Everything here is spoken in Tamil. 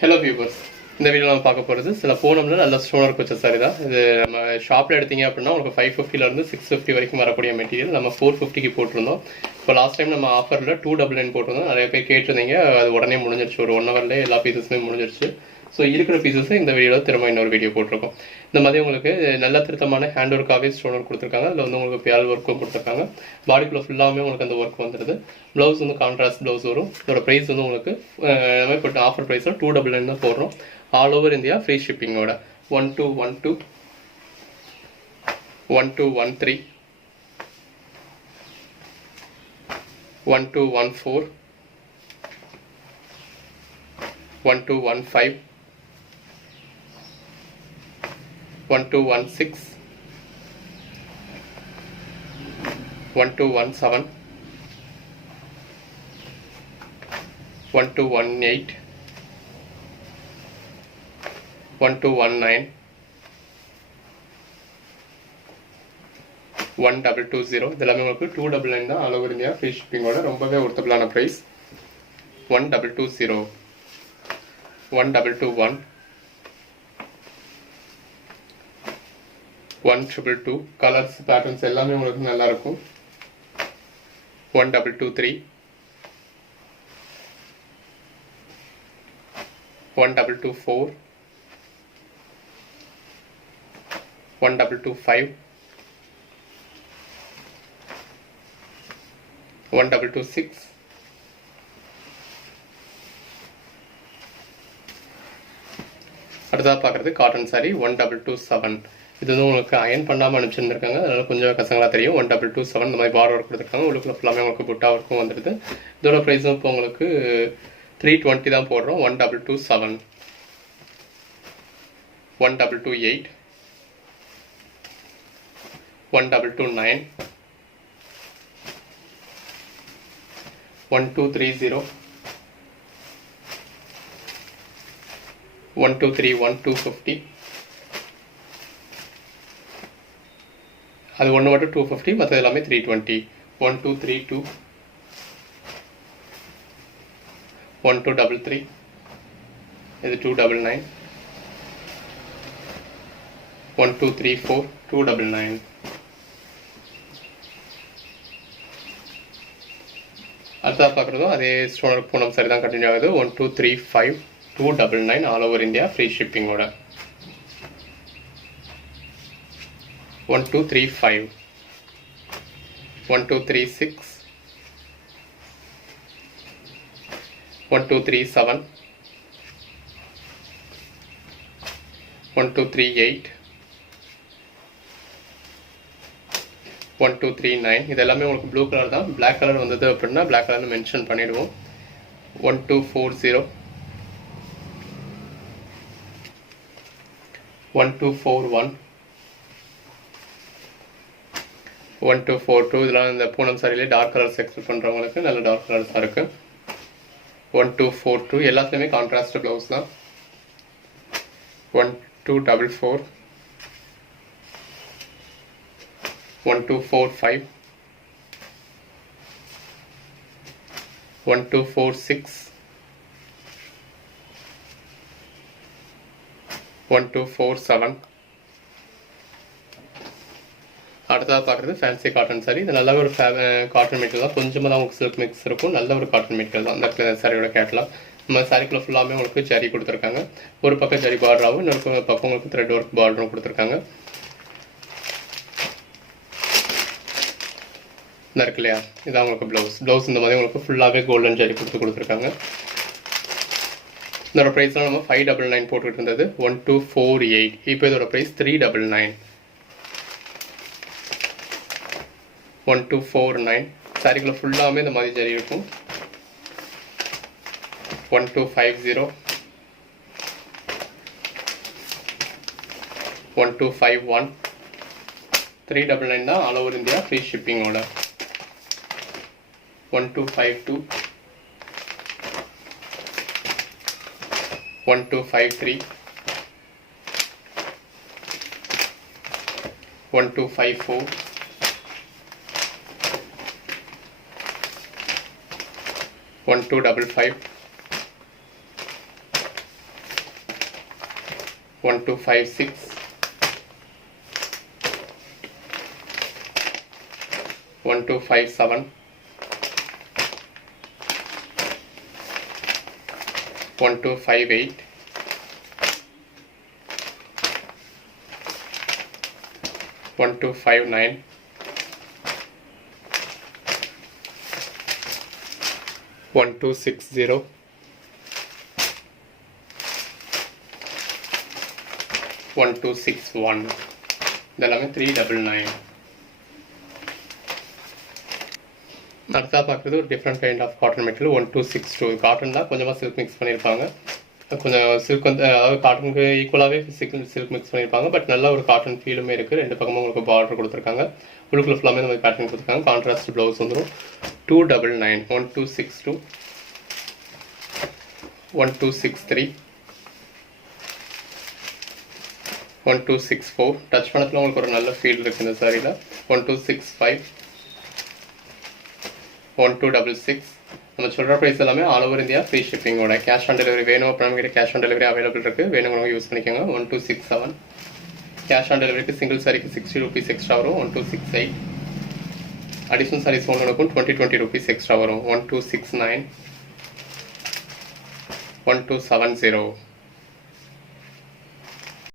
ஹலோ வியூவர்ஸ், இந்த வீடியோ நம்ம பார்க்க போகிறது சில பூனம்ல நல்ல ஸ்டோன் ஒர்க் வச்ச சாரி தான். இது நம்ம ஷாப்பில் எடுத்தீங்க அப்படின்னா உங்களுக்கு 550 650 வரைக்கும் வரக்கூடிய மெட்டீரியல் நம்ம 450க்கு போட்டிருந்தோம். இப்போ லாஸ்ட் டைம் நம்ம ஆஃபரில் 299 போட்டிருந்தோம். நிறைய பேர் கேட்டிருந்தீங்க, அது உடனே முடிஞ்சிருச்சு. ஒரு 1 ஹவர்லேயே எல்லா பீசஸுமே முடிஞ்சிருச்சு. ஸோ இருக்கிற பீசஸை இந்த வீடியோவில் திரும்ப இன்னொரு வீடியோ போட்டிருக்கோம். இந்த மாதிரி உங்களுக்கு நல்ல திருத்தமான ஹேண்ட் ஒர்க்காகவே ஸ்டோன் ஒர்க் கொடுத்துருக்காங்க. அதில் வந்து உங்களுக்கு பியால் ஒர்க்கும் கொடுத்துருக்காங்க. பாடிக்குள்ளே ஃபுல்லாகவே உங்களுக்கு அந்த ஒர்க் வந்துடுது. ப்ளவுஸ் வந்து கான்ட்ராஸ்ட் ப்ளவுஸ் வரும். இதோட ப்ரைஸ் வந்து உங்களுக்கு நம்ம இப்போ ஆஃபர் ப்ரைஸில் 299 தான் போடுறோம். ஆல் ஓவர் இந்தியா ஃப்ரீ ஷிப்பிங்கோட 1212 1213 1214 1215 1216 1217 1218 1219 1220. இதெல்லாமே உங்களுக்கு 299 தான். ஆல் ஓவர் இந்தியா ஃப்ரீ ஷிப்பிங்கோட ரொம்பவே ஒர்த்தபிளான ப்ரைஸ். 1220 1221 1222. கலர்ஸ் பேட்டர்ன்ஸ் எல்லாமே உங்களுக்கு நல்லா இருக்கும். 1223 1224 1225 1226 அடுத்ததாக பார்க்குறது காட்டன் சாரி 1227. இது வந்து உங்களுக்கு அயன் பண்ணாமல் அனுப்பிச்சிருந்துருக்காங்க, அதனால கொஞ்சம் கசங்களாக தெரியும். 1227 இந்த மாதிரி பார்டர் ஒர்க் கொடுத்துருக்காங்க. உள்ளுக்குள்ள ஃபுல்லாமே உங்களுக்கு புட்டா ஒர்க்கும் வந்துடுது. இதோட ப்ரைஸும் இப்போ உங்களுக்கு 320 தான் போடுறோம். 1227 1228 1229 1230 1231 250. அது ஒன்று மட்டும் 250, மற்றது எல்லாமே 320. 1232 1233. இது 299 1234 299. அடுத்ததாக பார்க்குறதும் அதே ஸ்டோனர் பூனம் சரி தான் கண்டினியூ ஆகுது. 1235 299 ஆல் ஓவர் இந்தியா ஃப்ரீ ஷிப்பிங்கோட. 1235 1236 1237 1238 1239. இது எல்லாமே உங்களுக்கு ப்ளூ கலர் தான். பிளாக் கலர் வந்தது அப்படின்னா பிளாக் கலர்னு மென்ஷன் பண்ணிடுவோம். 1240 1241 1242. இதெல்லாம் இந்த பூனம் சாரியிலே டார்க் கலர்ஸ் எக்ஸ்பெக்ட் பண்ணுறவங்களுக்கு நல்ல டார்க் கலர்ஸாக இருக்கு. 1242 எல்லாத்துலேயுமே கான்ட்ராஸ்ட் ப்ளவுஸ் தான். 1244 1245 1246 1247. அடுத்ததாக பார்க்குறது ஃபேன்சி காட்டன் சாரி. இது நல்ல ஒரு காட்டன் மெட்டீரியல் தான். கொஞ்சமாக தான் உங்களுக்கு சில்க் மிக்ஸ் இருக்கும். நல்ல ஒரு காட்டன் மெட்டீரியல் தான் அந்த சாரியோட கேட்டலாம். நம்ம சாரிக்குள்ள ஃபுல்லாமே உங்களுக்கு ஜரி கொடுத்துருக்காங்க. ஒரு பக்கம் ஜரி பார்டராகவும் இன்னொரு பக்கம் உங்களுக்கு த்ரெட் ஒர்க் பார்டரும் கொடுத்துருக்காங்க. இந்த இருக்கு இல்லையா, இதான் உங்களுக்கு ப்ளவுஸ் இந்த மாதிரி உங்களுக்கு ஃபுல்லாகவே கோல்டன் ஜரி கொடுத்துருக்காங்க. இதோட ப்ரைஸ்லாம் நம்ம 599 போட்டுக்கிட்டு இருந்தது. 1248. இப்போ இதோட ப்ரைஸ் 399. 1249. சாரிக்குள்ள ஃபுல்லாகவே இந்த மாதிரி ஜரி இருக்கும். 1250 1251. 399 தான் ஆல் ஓவர் இந்தியா ஃப்ரீ ஷிப்பிங்கோட. 1252 1253 1254 1255 1256, 1257, 1258, 1259, 1260, 1261. இதெல்லாமே 399. அடுத்தா பார்க்குறது ஒரு different kind of cotton material 1262. Cotton தான் கொஞ்சமாக சில்க் மிக்ஸ் பண்ணியிருப்பாங்க. கொஞ்சம் சில்க் வந்து அதாவது காட்டனுக்கு ஈக்குவலாகவே சில்க் மிக்ஸ் பண்ணியிருப்பாங்க. பட் நல்ல ஒரு காட்டன் ஃபீலுமே இருக்குது. ரெண்டு பக்கமும் உங்களுக்கு பார்டர் கொடுத்துருக்காங்க. உள்ளுக்குள்ள ஃபுல்லாமே இந்த மாதிரி பேட்டர்ன் கொடுத்துருக்காங்க. கான்ட்ராஸ்ட் ப்ளவுஸ் வந்துடும். 299, 1262, 1263, 1264. டச் பண்ணத்தில் உங்களுக்கு ஒரு நல்ல ஃபீல் இருக்குது இந்த சாரியில். 1265, 1266. நம்ம சொல்கிற ப்ரைஸ் எல்லாமே ஆல் ஓவர் இந்தியா ஃப்ரீ ஷிப்பிங்கோட. கேஷ் ஆன் டெலிவரி வேணும் அப்படின்னா கேஷ் ஆன் டெலிவரி அவைலபிள் இருக்குது. வேணுங்கிறவங்க யூஸ் பண்ணிக்கோங்க. 1267. கேஷ் ஆன் டெலிவரிக்கு சிங்கிள் சாரிக்கு 60 rupees எக்ஸ்ட்ரா வரும். 1268. அடிஷனல் சாரீஸ் ஒன்றுக்கும் 20 rupees எக்ஸ்ட்ரா வரும். 1269, 1270.